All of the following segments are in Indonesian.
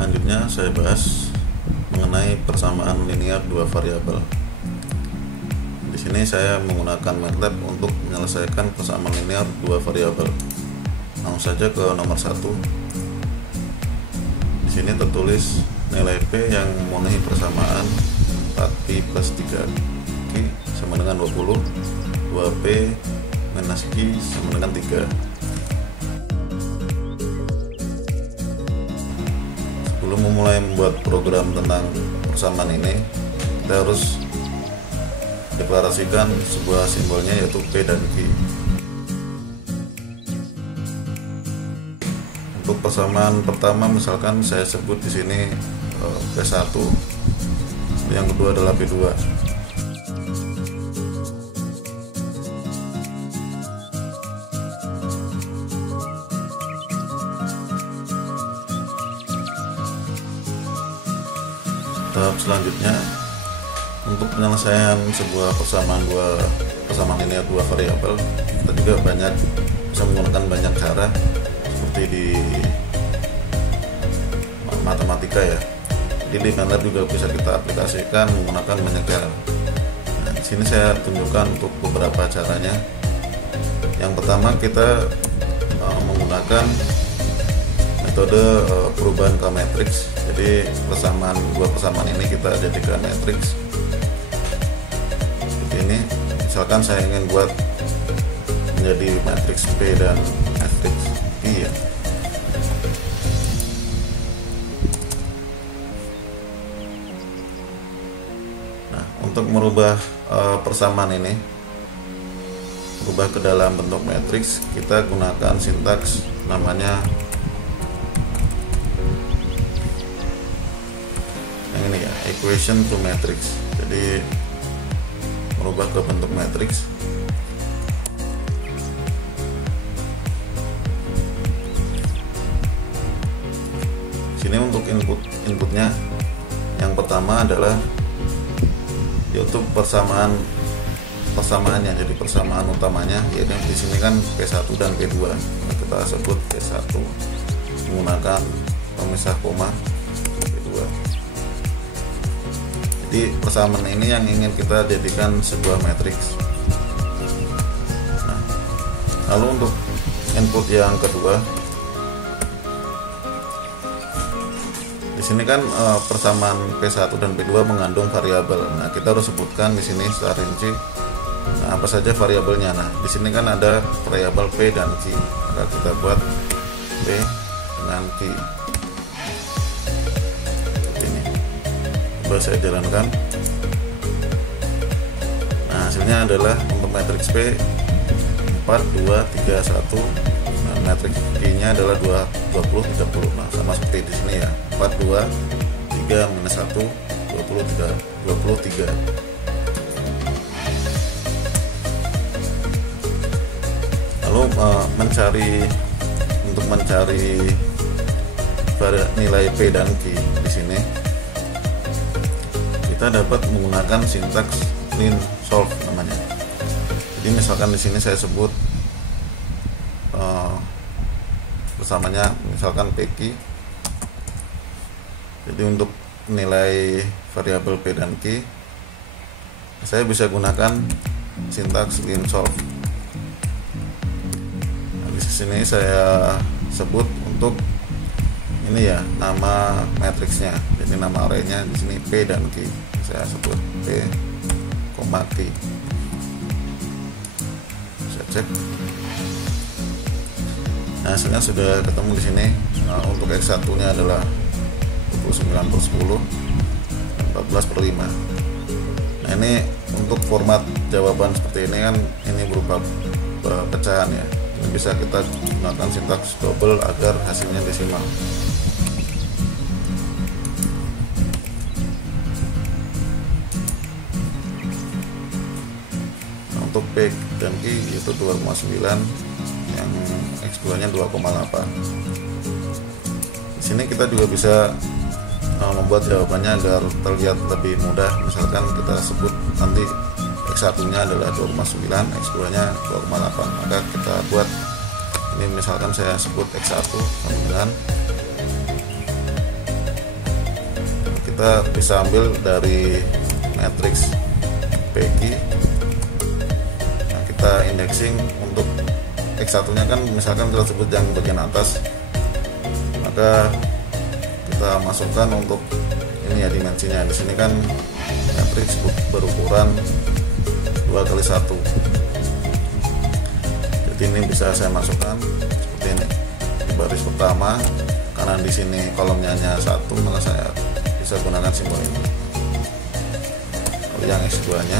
Selanjutnya saya bahas mengenai persamaan linear dua variabel. Di sini saya menggunakan MATLAB untuk menyelesaikan persamaan linear dua variabel. Langsung saja ke nomor 1. Di sini tertulis nilai P yang memenuhi persamaan 4Pi plus 3Q sama dengan 20, 2P minus Q sama dengan 3. Sebelum memulai membuat program tentang persamaan ini, kita harus deklarasikan sebuah simbolnya yaitu P dan Q. Untuk persamaan pertama misalkan saya sebut di sini P1, yang kedua adalah P2. Tahap selanjutnya, untuk penyelesaian sebuah persamaan linear dua variabel, kita juga bisa menggunakan banyak cara seperti di matematika ya. Jadi di MATLAB juga bisa kita aplikasikan menggunakan banyak cara. Nah, di sini saya tunjukkan untuk beberapa caranya. Yang pertama kita menggunakan metode perubahan ke matriks. Jadi dua persamaan ini kita jadikan matriks. Seperti ini. Misalkan saya ingin buat menjadi matriks P dan matriks Q ya. Nah, untuk merubah persamaan ini, berubah ke dalam bentuk matriks, kita gunakan sintaks namanya yang ini ya, equation to matrix. Jadi merubah ke bentuk matriks. Sini untuk inputnya, yang pertama adalah yaitu persamaannya. Jadi persamaan utamanya yaitu di sini kan P1 dan P2. Kita sebut P1 menggunakan pemisah koma P2. Jadi persamaan ini yang ingin kita jadikan sebuah matriks. Nah, lalu untuk input yang kedua, di sini kan persamaan P1 dan P2 mengandung variabel. Nah, kita harus sebutkan di sini secara rinci apa saja variabelnya. Nah, di sini kan ada variabel P dan Q. Maka kita buat P dengan Q. Coba saya jalankan. Nah, hasilnya adalah untuk matriks P 4, 2, 3, 1. Nah, matriks Q-nya adalah 20, 30. Nah, sama seperti di sini ya. 4, 2, 3 minus 1, 23. Lalu untuk mencari nilai P dan Q di sini, kita dapat menggunakan sintaks clean solve namanya. Jadi misalkan di sini saya sebut bersamanya misalkan PQ. Jadi untuk nilai variabel P dan Q, saya bisa gunakan sintaks clean solve. Nah, di sini saya sebut untuk ini ya, nama matriksnya. Jadi nama arraynya di sini P dan Q. Saya sebut P, Q. Saya cek. Nah, hasilnya sudah ketemu di sini. Nah, untuk X1-nya adalah 29/10, 14/5. Nah, ini untuk format jawaban seperti ini kan ini berupa pecahan ya. Ini bisa kita gunakan sintaks double agar hasilnya desimal. Untuk P dan Q itu 2,9, yang X2 nya 2,8. Di sini kita juga bisa membuat jawabannya agar terlihat lebih mudah. Misalkan kita sebut nanti X1 nya adalah 2,9, X2 nya 2,8. Maka kita buat ini, misalkan saya sebut X1 sama dengan kita bisa ambil dari matriks PQ. Nah, kita indexing untuk X1 nya kan misalkan kita sebut yang bagian atas, maka kita masukkan untuk ini ya dimensinya. Di sini kan matriks berukuran 2x1. Jadi ini bisa saya masukkan seperti ini di baris pertama, karena di sini kolomnya hanya 1, maka saya bisa gunakan simbol ini. Lalu yang X2 nya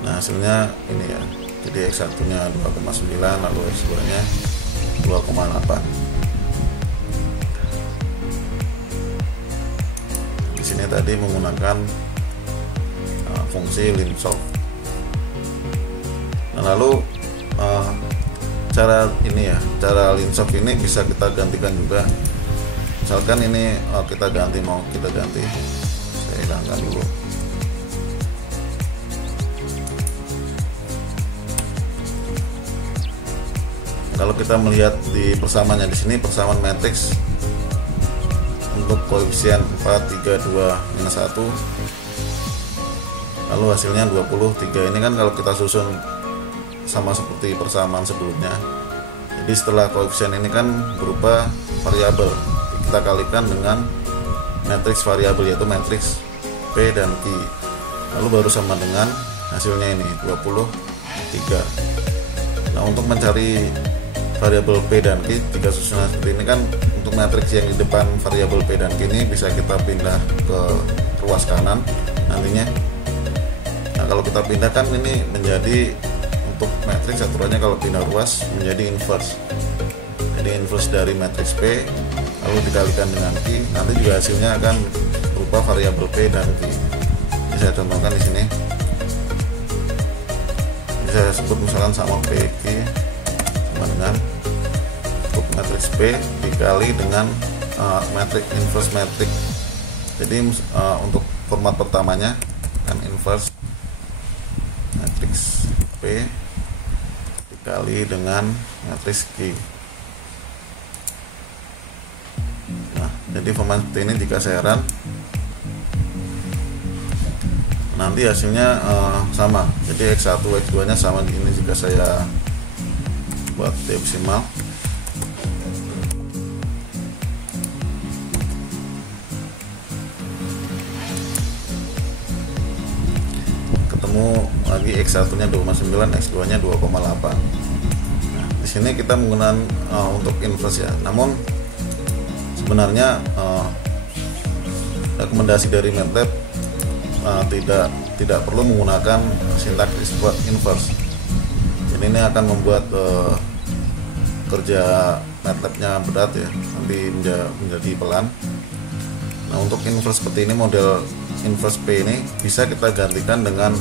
nah hasilnya ini ya, jadi X1 nya 2,9, lalu X2 nya 2,8. Di sini tadi menggunakan fungsi linsoft. Nah, lalu cara ini ya, cara linsoft ini bisa kita gantikan juga. Misalkan ini kita ganti, saya hilangkan dulu. Kalau kita melihat di persamaannya, di sini persamaan matriks untuk koefisien 4, 3, 2, minus 1, lalu hasilnya 23. Ini kan kalau kita susun sama seperti persamaan sebelumnya. Jadi setelah koefisien ini kan berupa variabel, kita kalikan dengan matriks variabel, yaitu matriks P dan Q, lalu baru sama dengan hasilnya ini 23. Nah, untuk mencari variabel P dan Q jika susunan seperti ini kan, untuk matriks yang di depan variabel P dan Q ini bisa kita pindah ke ruas kanan nantinya. Nah, kalau kita pindahkan ini menjadi untuk matriks aturannya kalau pindah ruas menjadi inverse. Jadi inverse dari matriks P lalu dikalikan dengan Q, nanti juga hasilnya akan berupa variabel P dan Q. Ini saya contohkan di sini. Ini saya sebut misalkan sama PQ sama dengan untuk matriks P dikali dengan matriks inverse matriks. Jadi untuk format pertamanya kan inverse matriks P dikali dengan matriks Q. Nah, jadi format seperti ini jika saya run, nanti hasilnya sama. Jadi X1, X2 nya sama. Ini jika saya buat desimal, ketemu lagi X1 nya 2,9, X2 nya 2,8. Nah, di sini kita menggunakan untuk inverse ya. Namun sebenarnya rekomendasi dari MATLAB tidak perlu menggunakan sintaksis buat inverse. Jadi ini akan membuat kerja MATLAB-nya berat ya, nanti menjadi pelan. Nah, untuk inverse seperti ini, model inverse P ini bisa kita gantikan dengan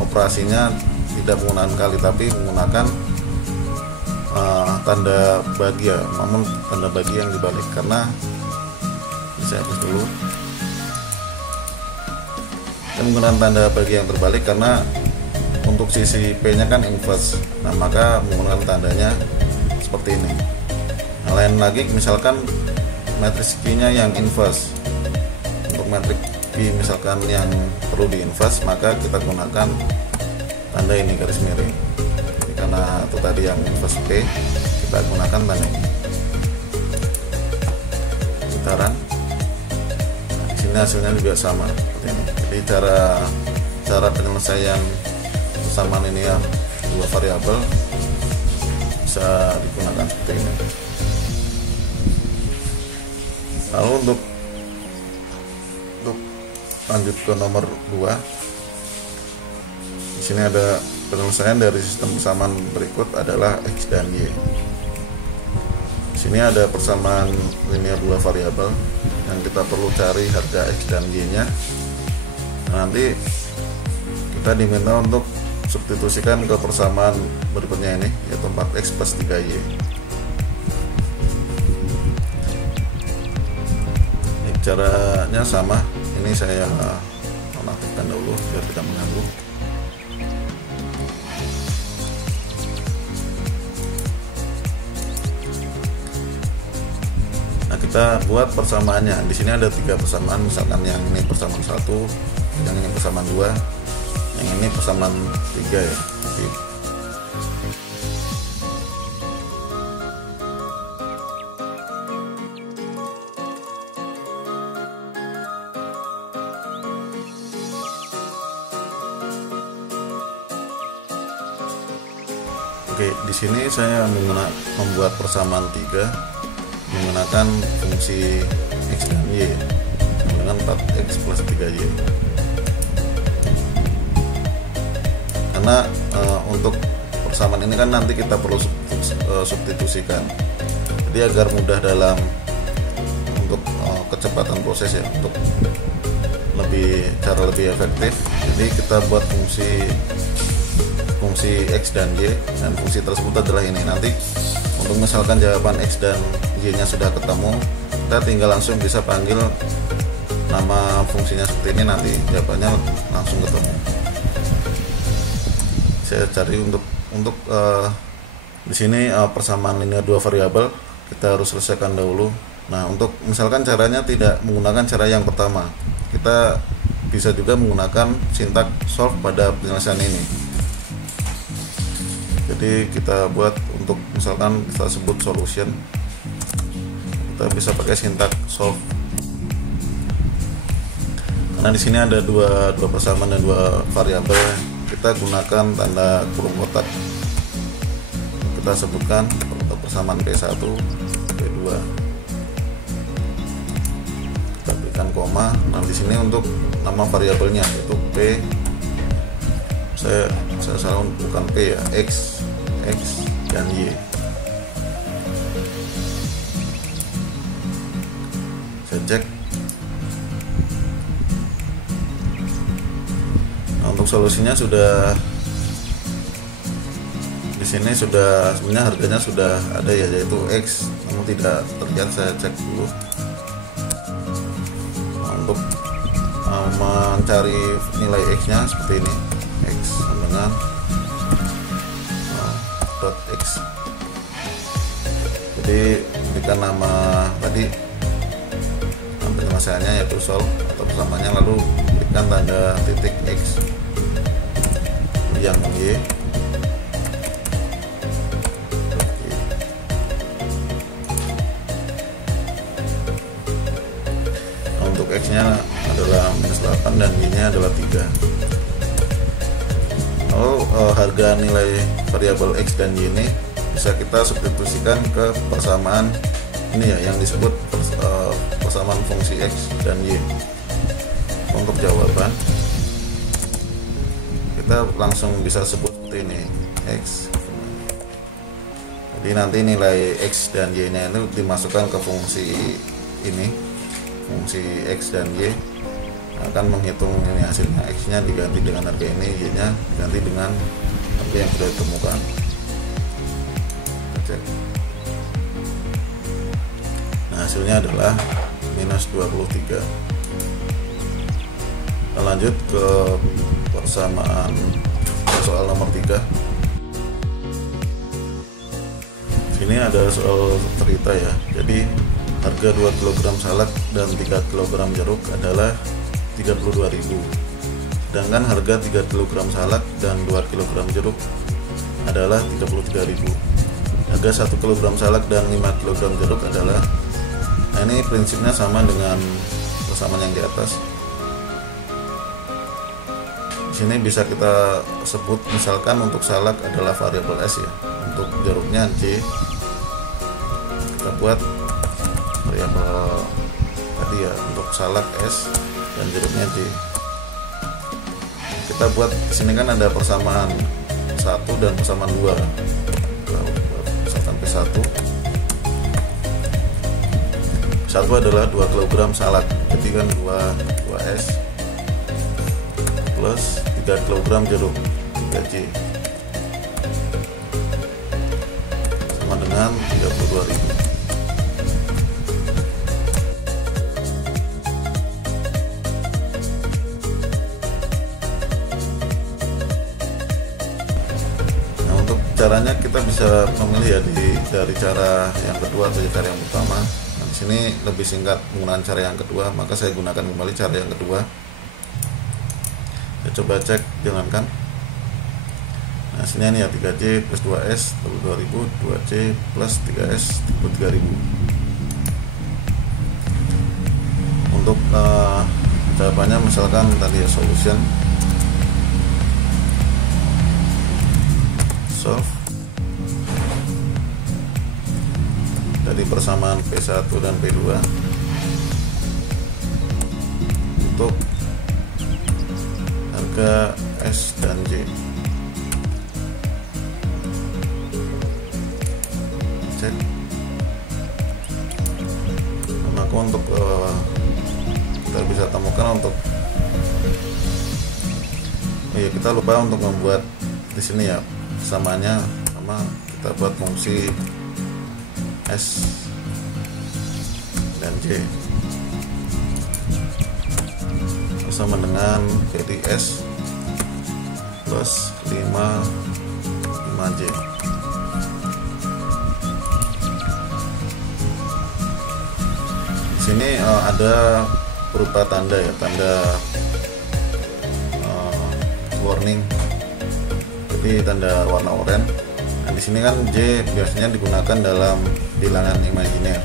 operasinya tidak menggunakan kali tapi menggunakan tanda bagi ya, namun tanda bagi yang dibalik. Karena saya hapus dulu, kita menggunakan tanda bagi yang terbalik karena untuk sisi P nya kan inverse. Nah, maka menggunakan tandanya seperti ini. Nah, lain lagi misalkan matriks Q nya yang inverse, untuk matriks Q misalkan yang perlu di inverse, maka kita gunakan tanda ini garis miring. Jadi, karena itu tadi yang inverse P, kita gunakan tanda ini. Putaran. Nah, di sini hasilnya juga sama seperti ini. Jadi cara penyelesaian persamaan linear dua variabel bisa digunakan seperti ini. Lalu untuk lanjut ke nomor 2, di sini ada penyelesaian dari sistem persamaan berikut adalah X dan Y. Di sini ada persamaan linear dua variabel yang kita perlu cari harga X dan Y nya. Nanti kita diminta untuk substitusikan ke persamaan berikutnya ini, yaitu 4X plus 3Y. Ini caranya sama, ini saya nonaktifkan dulu biar tidak mengganggu. Nah, kita buat persamaannya. Di sini ada 3 persamaan, misalkan yang ini persamaan 1, yang ini persamaan 2, yang ini persamaan 3 ya. Oke, di sini saya membuat persamaan 3 menggunakan fungsi X dan Y dengan 4X plus 3Y. Karena untuk persamaan ini kan nanti kita perlu substitusikan. Jadi agar mudah dalam untuk kecepatan proses ya, untuk cara lebih efektif. Jadi kita buat fungsi X dan Y, dan fungsi tersebut adalah ini. Nanti untuk misalkan jawaban X dan Y nya sudah ketemu, kita tinggal langsung bisa panggil nama fungsinya seperti ini, nanti jawabannya langsung ketemu. Saya cari untuk di sini persamaan linear 2 variabel kita harus selesaikan dahulu. Nah, untuk misalkan caranya tidak menggunakan cara yang pertama, kita bisa juga menggunakan sintak solve pada penyelesaian ini. Jadi kita buat untuk misalkan kita sebut solution, kita bisa pakai sintak solve. Karena di sini ada dua persamaan dan 2 variabel, kita gunakan tanda kurung kotak. Kita sebutkan persamaan P1, P2. Kita berikan koma. Nah, di sini untuk nama variabelnya yaitu P. Saya salah, bukan P ya, X dan Y. Saya cek. Nah, untuk solusinya sudah di sini sudah, sebenarnya harganya sudah ada ya, yaitu X, namun tidak terlihat. Saya cek dulu. Nah, untuk mencari nilai X-nya seperti ini, X dengan dot X. Jadi berikan nama tadi penyelesaiannya yaitu solve atau persamanya, lalu berikan tanda titik X, yang Y. Nah, untuk X nya adalah -8 dan Y nya adalah 3. Lalu harga nilai variabel X dan Y ini bisa kita substitusikan ke persamaan ini ya, yang disebut persamaan fungsi X dan Y. Untuk jawaban kita langsung bisa sebut seperti ini, X. Jadi nanti nilai X dan Y nya itu dimasukkan ke fungsi ini, fungsi X dan Y akan menghitung ini hasilnya. X nya diganti dengan harga ini, Y nya diganti dengan harga yang sudah ditemukan. Kita cek. Nah, hasilnya adalah -23. Kita lanjut ke persamaan soal nomor 3. Sini ada soal cerita ya. Jadi harga 2 kg salak dan 3 kg jeruk adalah 32.000. Sedangkan harga 3 kg salak dan 2 kg jeruk adalah 33.000. Harga 1 kg salak dan 5 kg jeruk adalah, nah ini prinsipnya sama dengan persamaan yang di atas. Di sini bisa kita sebut misalkan untuk salak adalah variabel S ya. Untuk jeruknya J. Kita buat variabel tadi ya, untuk salak S dan jeruknya J. Kita buat di sini kan ada persamaan 1 dan persamaan 2. Misalkan P1. P1 adalah 2 kg salak. Jadi kan 2S plus 3 kg jeruk, 3J. Sama dengan 32.000. caranya kita bisa memilih ya dari cara yang kedua atau cara yang pertama. Nah, di sini lebih singkat menggunakan cara yang kedua, maka saya gunakan kembali cara yang kedua. Saya coba cek, jalankan. Nah, sini ini ya 3C plus 2S 2000, 2C plus 3S 3000. Untuk jawabannya misalkan tadi ya solution solve dari persamaan P1 dan P2 untuk harga S dan J. Cek. Maka untuk kita bisa temukan untuk kita lupa untuk membuat di sini ya samanya, sama kita buat fungsi S dan J sama dengan jadi S plus 5J. Di sini ada berupa tanda ya, tanda warning, jadi tanda warna oranye. Nah, di sini kan J biasanya digunakan dalam bilangan imajiner.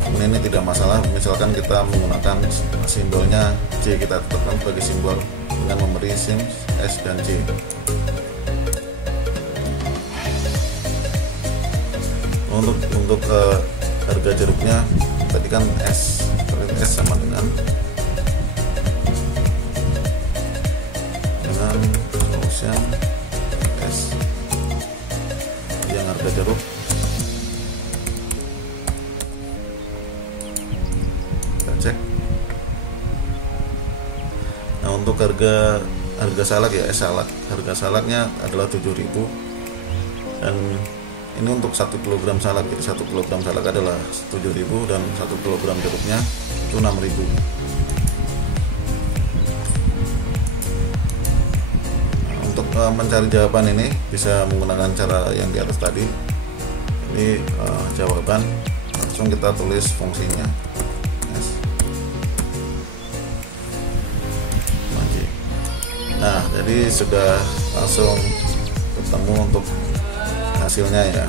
Namun ini tidak masalah, misalkan kita menggunakan simbolnya J, kita tetapkan sebagai simbol dengan memberi sim S dan J. Untuk harga jeruknya tadi kan S sama dengan solution S yang harga jeruk. Kita cek. Nah, untuk harga salak ya, harga salaknya adalah 7.000, dan ini untuk 1 kg salak. Jadi 1 kg salak adalah 7.000 dan 1 kg jeruknya itu 6.000. Untuk mencari jawaban ini bisa menggunakan cara yang di atas tadi. Ini jawaban, langsung kita tulis fungsinya yes. Nah, jadi sudah langsung ketemu untuk hasilnya ya.